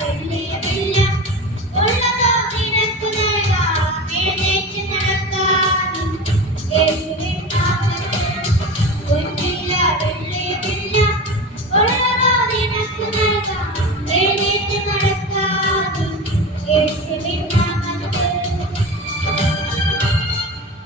Baby.